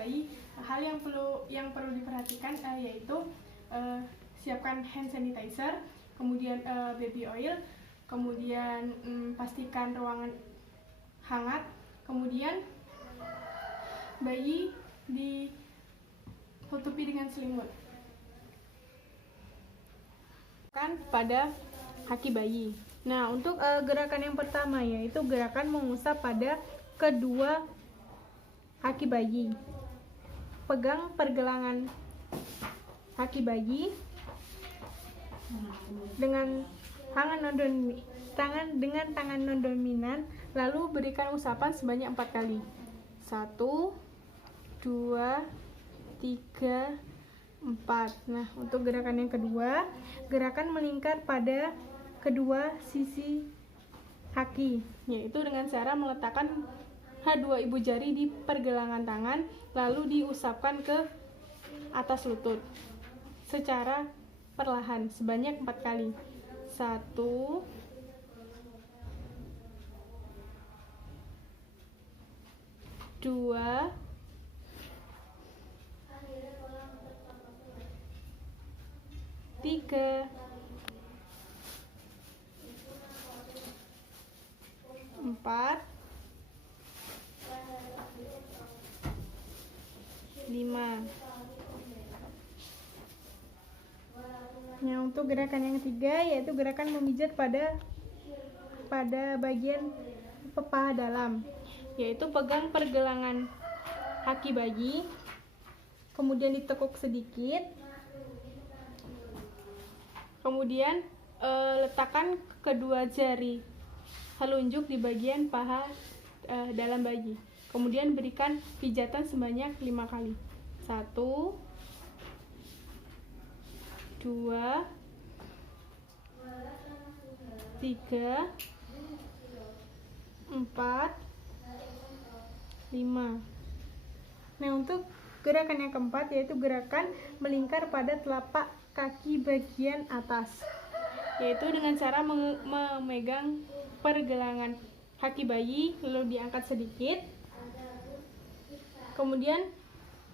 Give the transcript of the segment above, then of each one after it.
bayi, hal yang perlu diperhatikan yaitu siapkan hand sanitizer, kemudian baby oil, kemudian pastikan ruangan hangat, kemudian bayi ditutupi dengan selimut. Pada kaki bayi. Nah, untuk gerakan yang pertama yaitu gerakan mengusap pada kedua kaki bayi. Pegang pergelangan kaki bayi dengan tangan non dominan, lalu berikan usapan sebanyak 4 kali. 1, 2, 3, 4. Nah, untuk gerakan yang kedua, gerakan melingkar pada kedua sisi kaki, yaitu dengan cara meletakkan H2 ibu jari di pergelangan tangan, lalu diusapkan ke atas lutut secara perlahan sebanyak 4 kali. 1, 2, 3, 4, 5. Nah, untuk gerakan yang ketiga yaitu gerakan memijat pada bagian paha dalam, yaitu pegang pergelangan kaki bayi, kemudian ditekuk sedikit, kemudian letakkan kedua jari telunjuk di bagian paha dalam bayi, kemudian berikan pijatan sebanyak 5 kali. 1, 2, 3, 4, 5. Nah, untuk gerakan yang keempat yaitu gerakan melingkar pada telapak kaki bagian atas, yaitu dengan cara memegang pergelangan kaki bayi lalu diangkat sedikit, kemudian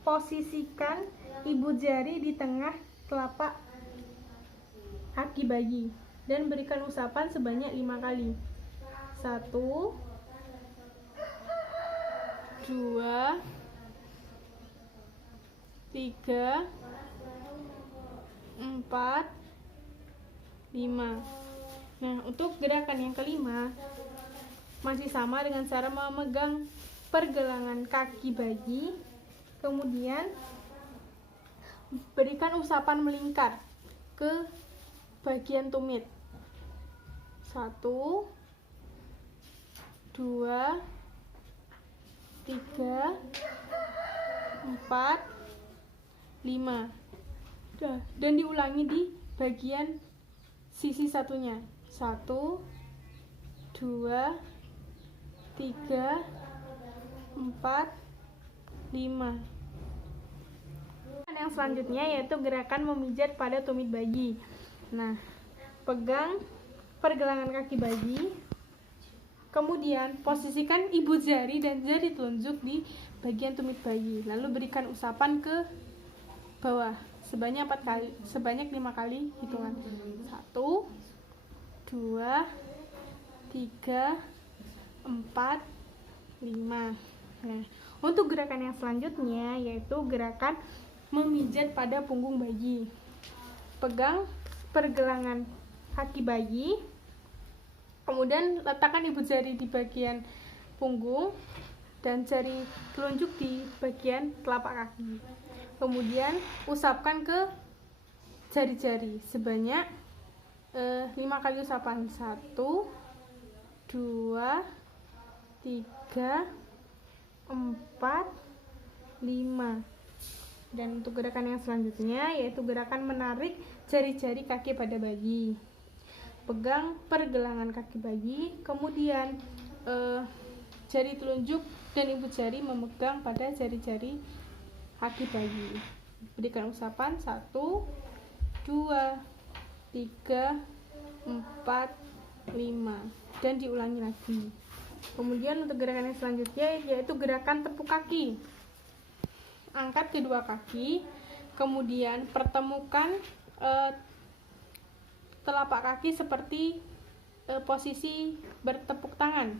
posisikan ibu jari di tengah telapak kaki bayi dan berikan usapan sebanyak 5 kali. 1, 2, 3, 4, 5. Nah, untuk gerakan yang kelima masih sama dengan cara memegang pergelangan kaki bayi, kemudian berikan usapan melingkar ke bagian tumit. 1, 2, 3, 4, 5. Dan diulangi di bagian sisi satunya. 1, 2, 3, 4, 5. Yang selanjutnya yaitu gerakan memijat pada tumit bayi. Nah, pegang pergelangan kaki bayi, kemudian posisikan ibu jari dan jari telunjuk di bagian tumit bayi, lalu berikan usapan ke bawah sebanyak 5 kali hitungan. 1, 2, 3, 4, 5. Nah, untuk gerakan yang selanjutnya yaitu gerakan memijat pada punggung bayi. Pegang pergelangan kaki bayi, kemudian letakkan ibu jari di bagian punggung dan jari telunjuk di bagian telapak kaki. Kemudian usapkan ke jari-jari sebanyak 5 kali usapan. 1, 2, 3, 4, 5. Dan untuk gerakan yang selanjutnya yaitu gerakan menarik jari-jari kaki pada bayi. Pegang pergelangan kaki bayi, kemudian jari telunjuk dan ibu jari memegang pada jari-jari kaki bayi. Berikan usapan 1, 2, 3, 4, 5 dan diulangi lagi. Kemudian untuk gerakan yang selanjutnya yaitu gerakan tepuk kaki. angkat kedua kaki, kemudian pertemukan telapak kaki seperti posisi bertepuk tangan.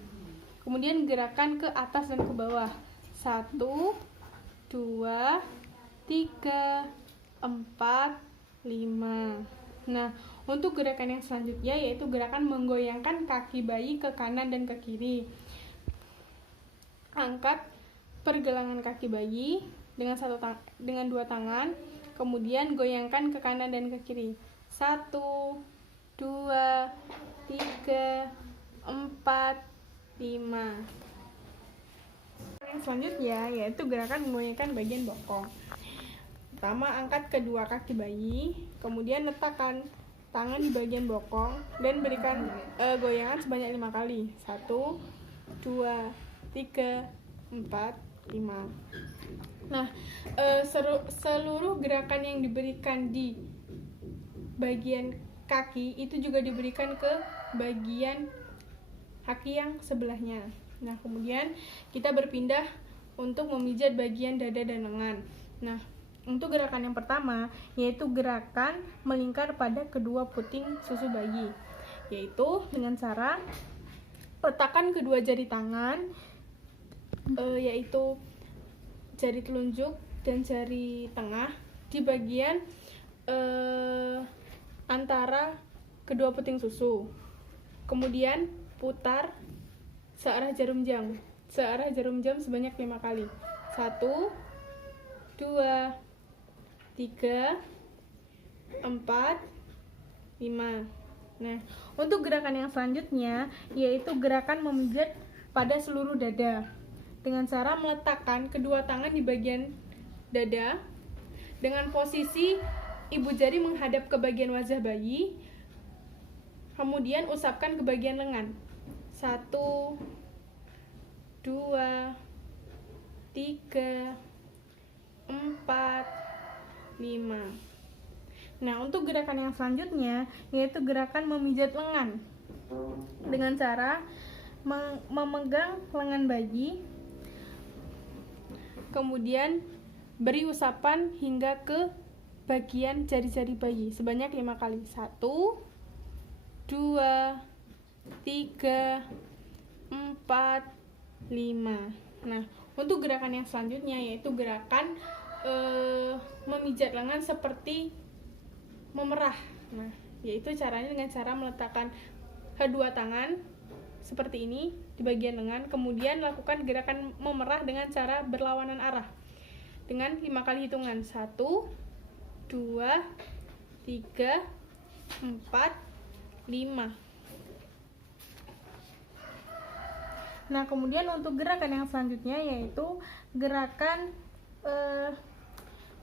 Kemudian gerakan ke atas dan ke bawah. 1, 2, 3, 4, 5. Nah, untuk gerakan yang selanjutnya yaitu gerakan menggoyangkan kaki bayi ke kanan dan ke kiri. Angkat pergelangan kaki bayi dengan dua tangan, kemudian goyangkan ke kanan dan ke kiri. 1, 2, 3, 4, 5. Yang selanjutnya yaitu gerakan menggoyangkan bagian bokong. Pertama, angkat kedua kaki bayi, kemudian letakkan tangan di bagian bokong dan berikan goyangan sebanyak 5 kali. 1, 2, 3, 4, 5. Nah, seluruh gerakan yang diberikan di bagian kaki itu juga diberikan ke bagian kaki yang sebelahnya. Nah, kemudian kita berpindah untuk memijat bagian dada dan lengan. Nah, untuk gerakan yang pertama yaitu gerakan melingkar pada kedua puting susu bayi, yaitu dengan cara letakkan kedua jari tangan, yaitu jari telunjuk dan jari tengah di bagian antara kedua puting susu. Kemudian putar searah jarum jam sebanyak 5 kali. 1, 2, 3, 4, 5. Nah, untuk gerakan yang selanjutnya yaitu gerakan memijat pada seluruh dada dengan cara meletakkan kedua tangan di bagian dada dengan posisi ibu jari menghadap ke bagian wajah bayi, kemudian usapkan ke bagian lengan. 1, 2, 3, 4, 5. Nah, untuk gerakan yang selanjutnya yaitu gerakan memijat lengan dengan cara memegang lengan bayi, kemudian beri usapan hingga ke bagian jari-jari bayi sebanyak 5 kali. 1, 2, 3, 4, 5. Nah, untuk gerakan yang selanjutnya yaitu gerakan memijat lengan seperti memerah. Nah, yaitu caranya dengan cara meletakkan kedua tangan seperti ini di bagian lengan, kemudian lakukan gerakan memerah dengan cara berlawanan arah dengan 5 kali hitungan. 1, 2, 3, 4, 5. Nah, kemudian untuk gerakan yang selanjutnya yaitu gerakan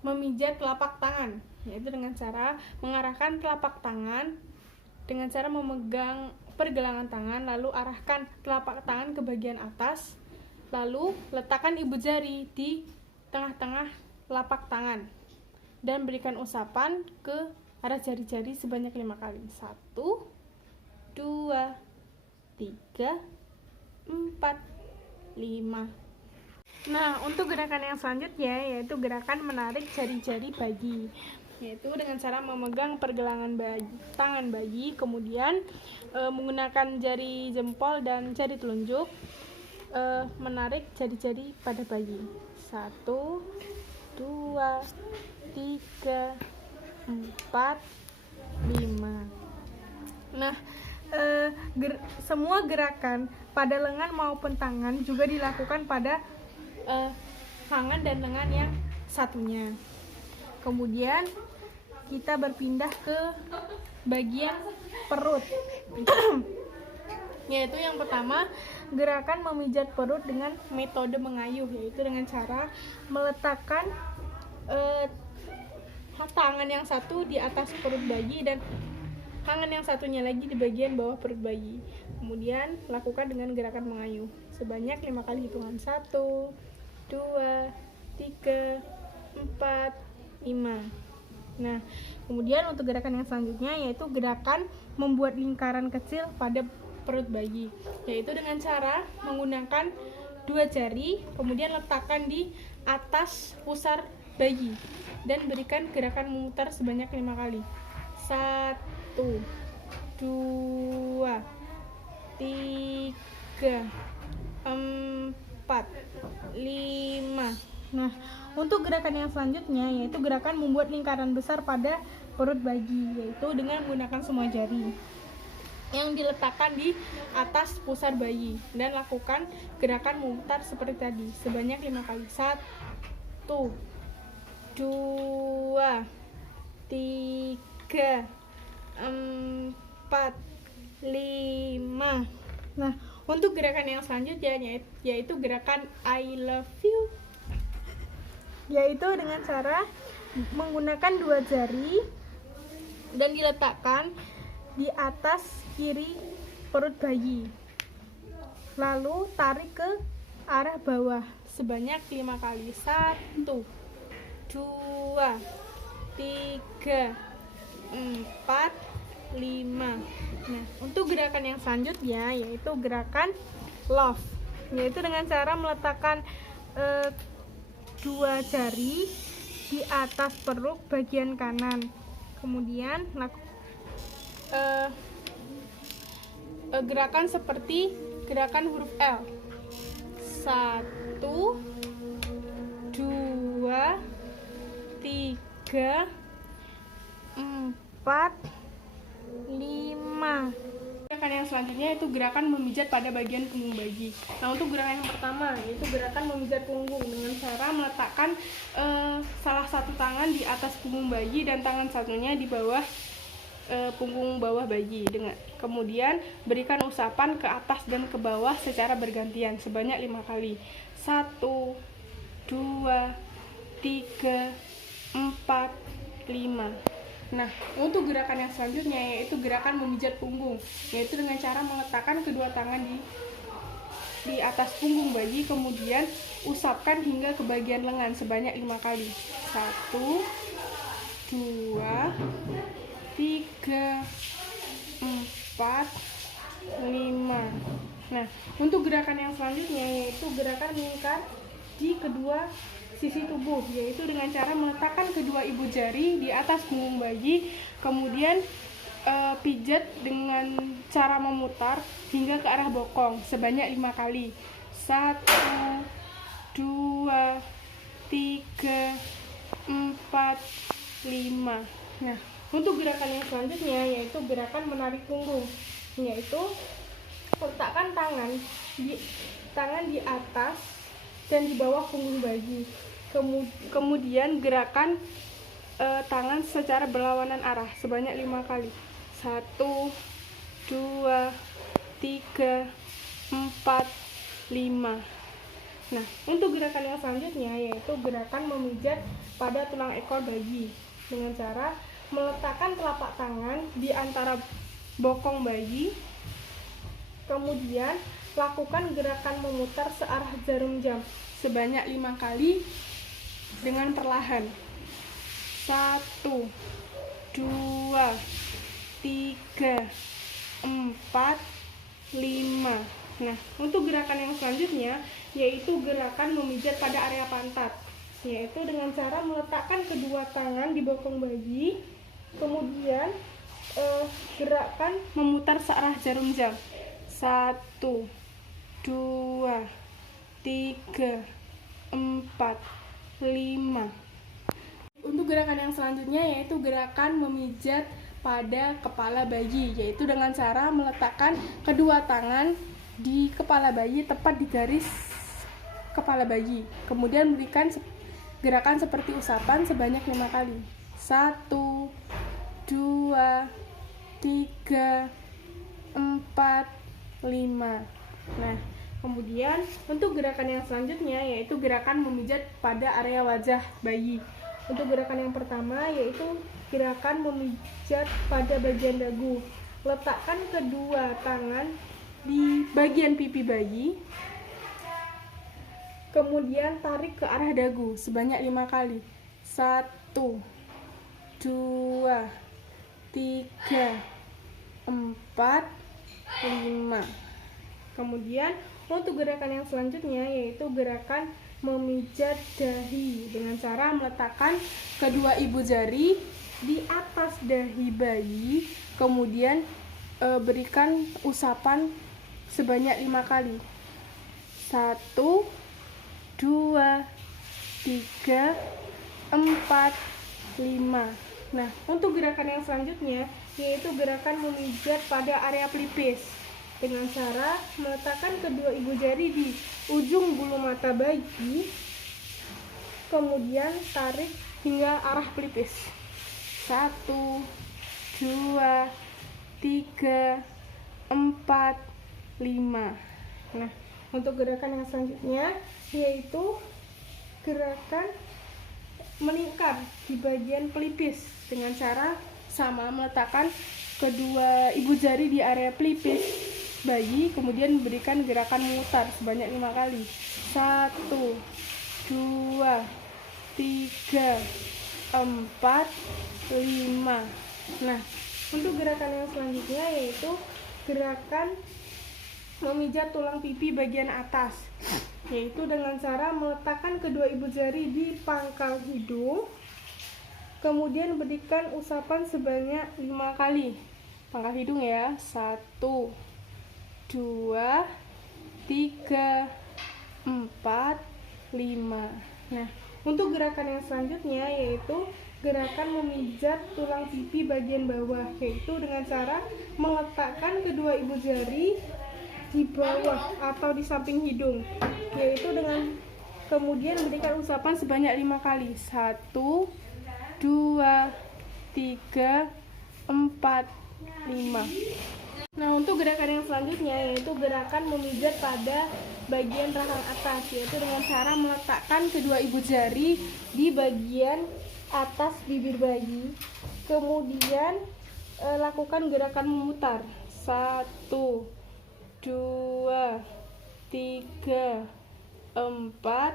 memijat telapak tangan, yaitu dengan cara mengarahkan telapak tangan dengan cara memegang pergelangan tangan, lalu arahkan telapak tangan ke bagian atas, lalu letakkan ibu jari di tengah-tengah telapak tangan dan berikan usapan ke arah jari-jari sebanyak 5 kali. 1, 2, 3, 4, 5. Nah, untuk gerakan yang selanjutnya yaitu gerakan menarik jari-jari bayi, yaitu dengan cara memegang pergelangan tangan bayi, kemudian menggunakan jari jempol dan jari telunjuk menarik jari-jari pada bayi. 1, 2, 3, 4, 5. Nah, semua gerakan pada lengan maupun tangan juga dilakukan pada tangan dan lengan yang satunya. Kemudian kita berpindah ke bagian perut. Yaitu yang pertama, gerakan memijat perut dengan metode mengayuh, yaitu dengan cara meletakkan tangan yang satu di atas perut bayi dan tangan yang satunya lagi di bagian bawah perut bayi. Kemudian lakukan dengan gerakan mengayuh sebanyak 5 kali hitungan. 1, 2, 3, 4, 5. Nah, kemudian untuk gerakan yang selanjutnya yaitu gerakan membuat lingkaran kecil pada perut bayi, yaitu dengan cara menggunakan 2 jari, kemudian letakkan di atas pusar bayi dan berikan gerakan memutar sebanyak 5 kali. 1, 2, 3, 4, 5. Nah, untuk gerakan yang selanjutnya yaitu gerakan membuat lingkaran besar pada perut bayi, yaitu dengan menggunakan semua jari yang diletakkan di atas pusar bayi dan lakukan gerakan memutar seperti tadi sebanyak 5 kali. 1, 2, 3, 4, 5. Nah, untuk gerakan yang selanjutnya yaitu gerakan I love you, yaitu dengan cara menggunakan 2 jari dan diletakkan di atas kiri perut bayi, lalu tarik ke arah bawah sebanyak 5 kali. 1, 2, 3, 4, 5. Nah, untuk gerakan yang selanjutnya yaitu gerakan love, yaitu dengan cara meletakkan 2 jari di atas perut bagian kanan, kemudian gerakan seperti gerakan huruf L. 1, 2, 3, 4, 5. Gerakan yang selanjutnya yaitu gerakan memijat pada bagian punggung bayi. Nah, untuk gerakan yang pertama yaitu gerakan memijat punggung dengan cara meletakkan salah satu tangan di atas punggung bayi dan tangan satunya di bawah punggung bawah bayi, kemudian berikan usapan ke atas dan ke bawah secara bergantian sebanyak 5 kali. 1, 2, 3, 4, 5. Nah, untuk gerakan yang selanjutnya yaitu gerakan memijat punggung, yaitu dengan cara meletakkan kedua tangan di atas punggung bayi, kemudian usapkan hingga ke bagian lengan sebanyak 5 kali. 1, 2, 3, 4, 5. Nah, untuk gerakan yang selanjutnya yaitu gerakan melingkar di kedua sisi tubuh, yaitu dengan cara meletakkan kedua ibu jari di atas punggung bayi, kemudian pijat dengan cara memutar hingga ke arah bokong sebanyak 5 kali. 1, 2, 3, 4, 5. Nah, untuk gerakan yang selanjutnya yaitu gerakan menarik punggung, yaitu letakkan tangan di atas dan di bawah punggung bayi. Kemudian gerakan tangan secara berlawanan arah sebanyak 5 kali. 1, 2, 3, 4, 5. Nah, untuk gerakan yang selanjutnya yaitu gerakan memijat pada tulang ekor bayi dengan cara meletakkan telapak tangan di antara bokong bayi, kemudian lakukan gerakan memutar searah jarum jam sebanyak 5 kali dengan perlahan. 1, 2, 3, 4, 5. Nah, untuk gerakan yang selanjutnya yaitu gerakan memijat pada area pantat, yaitu dengan cara meletakkan kedua tangan di bokong bayi, kemudian gerakan memutar searah jarum jam. 1, 2, 3, 4, 5. Untuk gerakan yang selanjutnya yaitu gerakan memijat pada kepala bayi, yaitu dengan cara meletakkan kedua tangan di kepala bayi tepat di garis kepala bayi, kemudian berikan gerakan seperti usapan sebanyak 5 kali. 1, 2, 3, 4, 5. Nah, kemudian untuk gerakan yang selanjutnya yaitu gerakan memijat pada area wajah bayi. Untuk gerakan yang pertama yaitu gerakan memijat pada bagian dagu. Letakkan kedua tangan di bagian pipi bayi, kemudian tarik ke arah dagu sebanyak 5 kali. 1, 2, 3, 4, 5. Kemudian untuk gerakan yang selanjutnya yaitu gerakan memijat dahi dengan cara meletakkan kedua ibu jari di atas dahi bayi, kemudian berikan usapan sebanyak 5 kali. 1, 2, 3, 4, 5. Nah, untuk gerakan yang selanjutnya yaitu gerakan memijat pada area pelipis dengan cara meletakkan kedua ibu jari di ujung bulu mata bayi, kemudian tarik hingga arah pelipis. 1, 2, 3, 4, 5. Nah, untuk gerakan yang selanjutnya yaitu gerakan melingkar di bagian pelipis dengan cara sama meletakkan kedua ibu jari di area pelipis bayi, kemudian berikan gerakan memutar sebanyak 5 kali. 1, 2, 3, 4, 5. Nah, untuk gerakan yang selanjutnya yaitu gerakan memijat tulang pipi bagian atas, yaitu dengan cara meletakkan kedua ibu jari di pangkal hidung, kemudian berikan usapan sebanyak 5 kali. Pangkal hidung ya. 1, 2, 3, 4, 5. Nah, untuk gerakan yang selanjutnya yaitu gerakan memijat tulang pipi bagian bawah, yaitu dengan cara meletakkan kedua ibu jari di bawah atau di samping hidung, yaitu dengan kemudian berikan usapan sebanyak 5 kali. 1, 2, 3, 4, 5. Nah, untuk gerakan yang selanjutnya yaitu gerakan memijat pada bagian rahang atas, yaitu dengan cara meletakkan kedua ibu jari di bagian atas bibir bayi, kemudian lakukan gerakan memutar. 1, 2, 3, 4,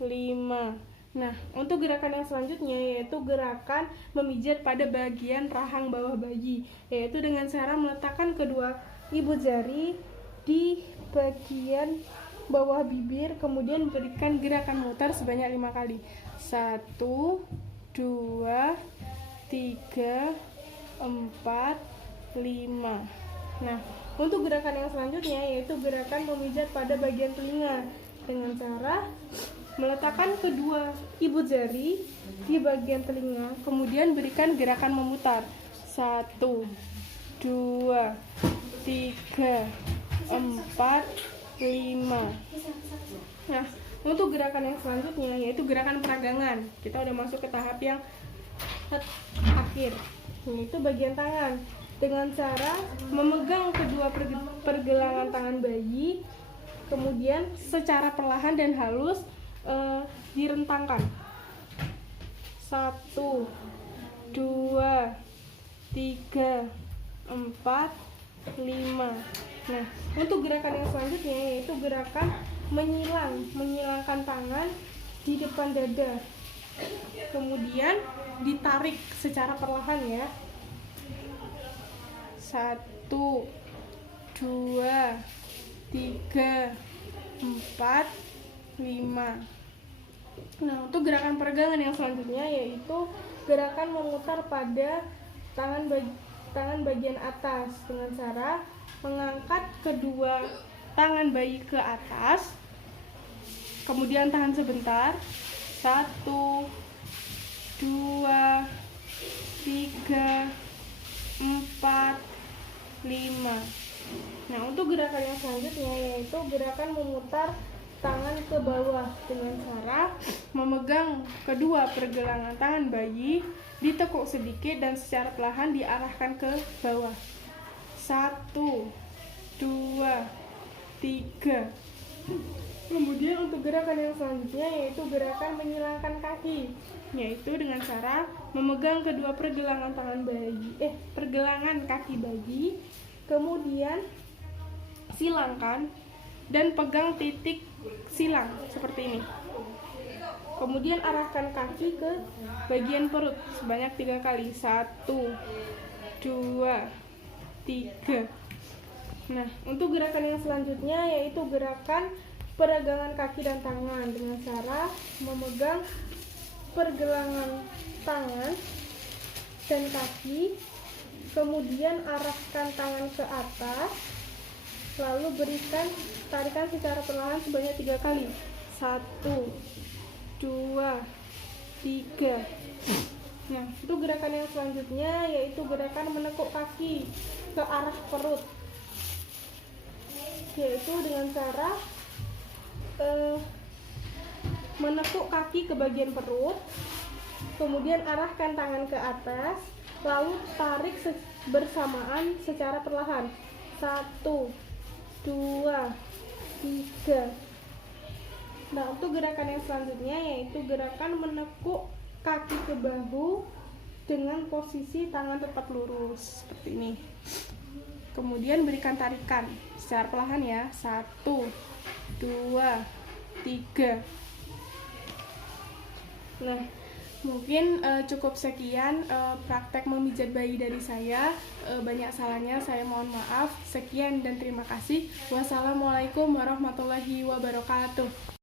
5. Nah, untuk gerakan yang selanjutnya yaitu gerakan memijat pada bagian rahang bawah bayi, yaitu dengan cara meletakkan kedua ibu jari di bagian bawah bibir, kemudian berikan gerakan memutar sebanyak 5 kali. 1, 2, 3, 4, 5. Nah, untuk gerakan yang selanjutnya yaitu gerakan memijat pada bagian telinga dengan cara meletakkan kedua ibu jari di bagian telinga, kemudian berikan gerakan memutar. 1, 2, 3, 4, 5. Nah, untuk gerakan yang selanjutnya yaitu gerakan peragangan. Kita udah masuk ke tahap yang akhir, yaitu bagian tangan dengan cara memegang kedua pergelangan tangan bayi, kemudian secara perlahan dan halus direntangkan. 1, 2, 3, 4, 5. Nah, untuk gerakan yang selanjutnya yaitu gerakan menyilangkan tangan di depan dada, kemudian ditarik secara perlahan ya. 1, 2, 3, 4, 5. Nah, untuk gerakan peregangan yang selanjutnya yaitu gerakan memutar pada tangan bagian atas dengan cara mengangkat kedua tangan bayi ke atas, kemudian tahan sebentar. 1, 2, 3, 4, 5. Nah, untuk gerakan yang selanjutnya yaitu gerakan memutar tangan ke bawah dengan cara memegang kedua pergelangan tangan bayi, ditekuk sedikit dan secara perlahan diarahkan ke bawah. 1, 2, 3. Kemudian untuk gerakan yang selanjutnya yaitu gerakan menyilangkan kaki, yaitu dengan cara memegang kedua pergelangan kaki bayi, kemudian silangkan dan pegang titik silang seperti ini. Kemudian arahkan kaki ke bagian perut sebanyak 3 kali. 1, 2, 3. Nah, untuk gerakan yang selanjutnya yaitu gerakan peregangan kaki dan tangan dengan cara memegang pergelangan tangan dan kaki, kemudian arahkan tangan ke atas, lalu berikan tarikan secara perlahan sebanyak 3 kali. 1, 2, 3. Nah, itu gerakan yang selanjutnya, yaitu gerakan menekuk kaki ke arah perut, yaitu dengan cara menekuk kaki ke bagian perut, kemudian arahkan tangan ke atas, lalu tarik bersamaan secara perlahan. 1, 2, 3. Nah, untuk gerakan yang selanjutnya yaitu gerakan menekuk kaki ke bahu dengan posisi tangan tepat lurus seperti ini. Kemudian berikan tarikan secara perlahan ya. 1, 2, 3. Nah, mungkin cukup sekian praktek memijat bayi dari saya. Banyak salahnya, saya mohon maaf. Sekian dan terima kasih. Wassalamualaikum warahmatullahi wabarakatuh.